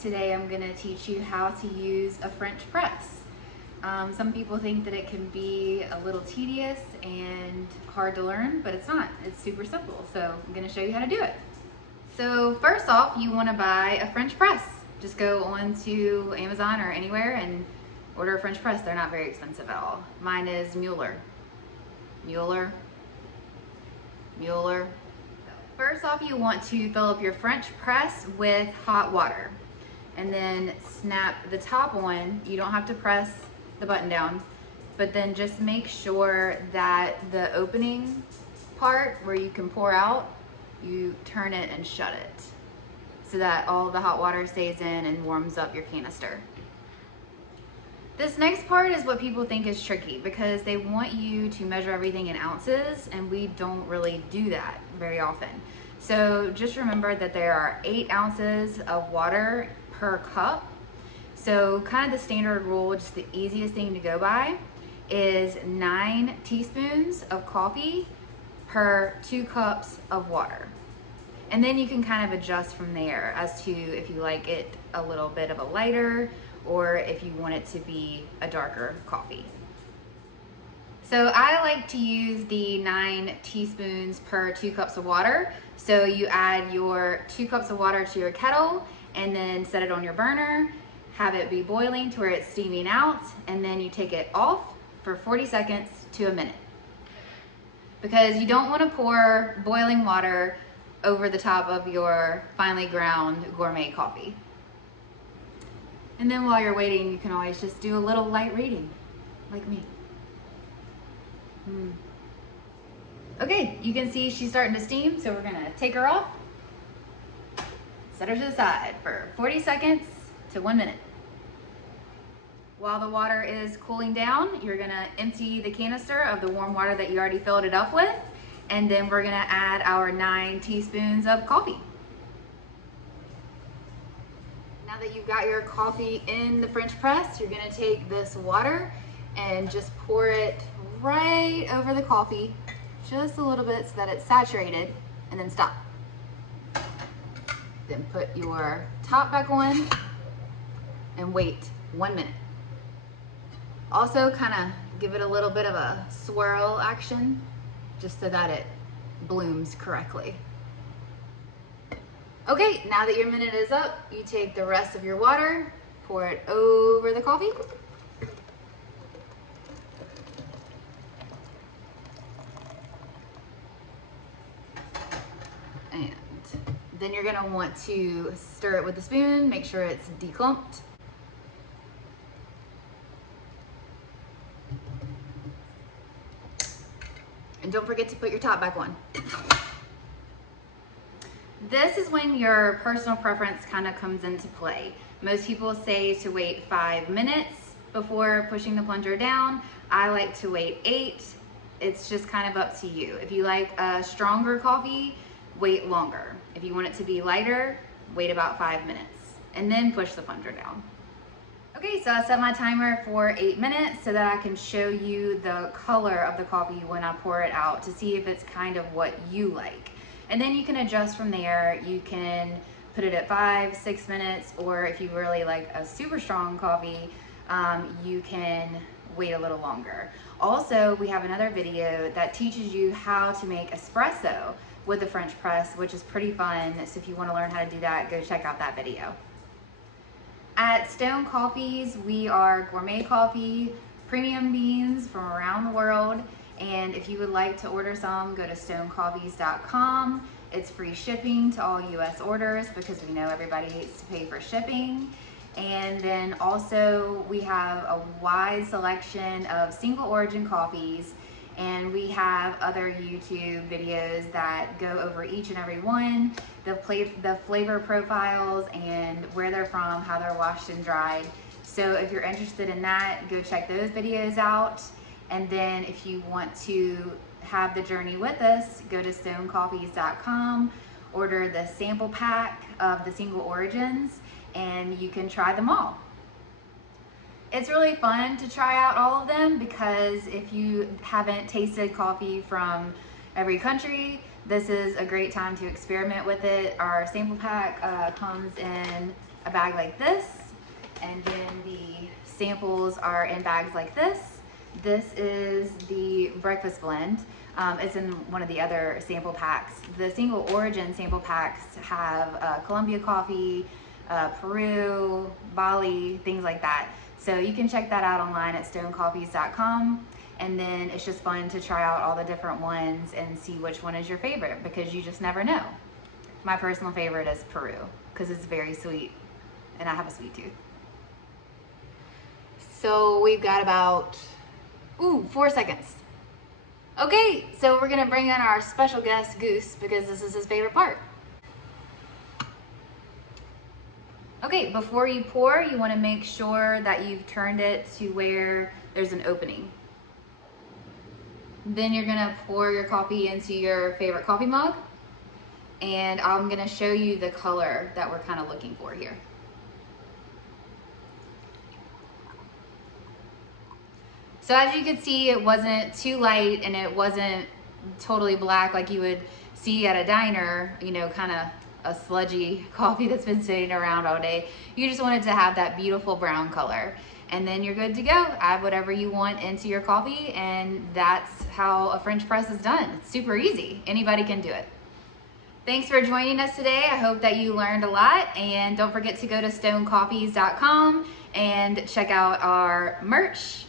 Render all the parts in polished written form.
Today I'm going to teach you how to use a French press. Some people think that it can be a little tedious and hard to learn, but it's not. It's super simple. So I'm going to show you how to do it. So first off, you want to buy a French press. Just go on to Amazon or anywhere and order a French press. They're not very expensive at all. Mine is Mueller. First off, you want to fill up your French press with hot water and then snap the top on. You don't have to press the button down, but then just make sure that the opening part where you can pour out, you turn it and shut it so that all the hot water stays in and warms up your canister. This next part is what people think is tricky because they want you to measure everything in ounces, and we don't really do that very often. So just remember that there are 8 ounces of water per cup. So kind of the standard rule, just the easiest thing to go by, is 9 teaspoons of coffee per 2 cups of water. And then you can kind of adjust from there as to if you like it a little bit of a lighter or if you want it to be a darker coffee. So I like to use the 9 teaspoons per 2 cups of water. So you add your 2 cups of water to your kettle and then set it on your burner, have it be boiling to where it's steaming out, and then you take it off for 40 seconds to a minute. Because you don't want to pour boiling water over the top of your finely ground gourmet coffee. And then while you're waiting, you can always just do a little light reading, like me. Okay, you can see she's starting to steam, so we're gonna take her off, set her to the side for 40 seconds to 1 minute. While the water is cooling down, you're gonna empty the canister of the warm water that you already filled it up with, and then we're gonna add our 9 teaspoons of coffee. Now that you've got your coffee in the French press, you're gonna take this water and just pour it right over the coffee, just a little bit so that it's saturated, and then stop. Then put your top back on and wait 1 minute. Also kind of give it a little bit of a swirl action just so that it blooms correctly. Okay, now that your minute is up, you take the rest of your water, pour it over the coffee. And then you're gonna want to stir it with a spoon, make sure it's declumped. And don't forget to put your top back on. This is when your personal preference kind of comes into play. Most people say to wait 5 minutes before pushing the plunger down. I like to wait 8. It's just kind of up to you. If you like a stronger coffee, wait longer. If you want it to be lighter, wait about 5 minutes and then push the plunger down. Okay, so I set my timer for 8 minutes so that I can show you the color of the coffee when I pour it out to see if it's kind of what you like. And then you can adjust from there. You can put it at 5, 6 minutes, or if you really like a super strong coffee, you can wait a little longer. Also, we have another video that teaches you how to make espresso with the French press, which is pretty fun. So if you want to learn how to do that, go check out that video. At Stone Coffees, we are gourmet coffee, premium beans from around the world. And if you would like to order some, go to stonecoffees.com. It's free shipping to all US orders because we know everybody hates to pay for shipping. And then also we have a wide selection of single origin coffees, and we have other YouTube videos that go over each and every one, the flavor profiles and where they're from, how they're washed and dried. So if you're interested in that, go check those videos out. And then if you want to have the journey with us, go to stonecoffees.com, order the sample pack of the single origins, and you can try them all. It's really fun to try out all of them because if you haven't tasted coffee from every country, this is a great time to experiment with it. Our sample pack comes in a bag like this, and then the samples are in bags like this. This is the breakfast blend. It's in one of the other sample packs. The single origin sample packs have Colombia coffee, Peru, Bali, things like that. So you can check that out online at stonecoffees.com. And then it's just fun to try out all the different ones and see which one is your favorite, because you just never know. My personal favorite is Peru because it's very sweet and I have a sweet tooth. So we've got about 4 seconds. Okay, so we're gonna bring in our special guest, Goose, because this is his favorite part. Okay, before you pour, you wanna make sure that you've turned it to where there's an opening. Then you're gonna pour your coffee into your favorite coffee mug, and I'm gonna show you the color that we're kind of looking for here. So as you can see, it wasn't too light and it wasn't totally black like you would see at a diner, you know, kind of a sludgy coffee that's been sitting around all day. You just wanted to have that beautiful brown color. And then you're good to go. Add whatever you want into your coffee, and that's how a French press is done. It's super easy. Anybody can do it. Thanks for joining us today. I hope that you learned a lot, and don't forget to go to stonecoffees.com and check out our merch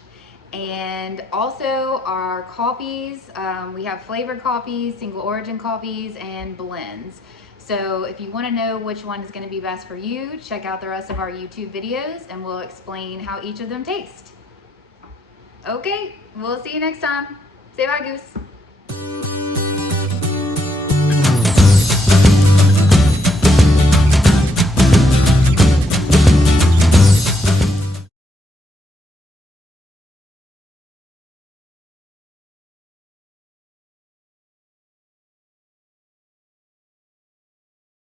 and also our coffees. We have flavored coffees, single origin coffees, and blends. So if you want to know which one is going to be best for you, check out the rest of our YouTube videos and we'll explain how each of them taste. Okay, we'll see you next time. Say bye, Goose.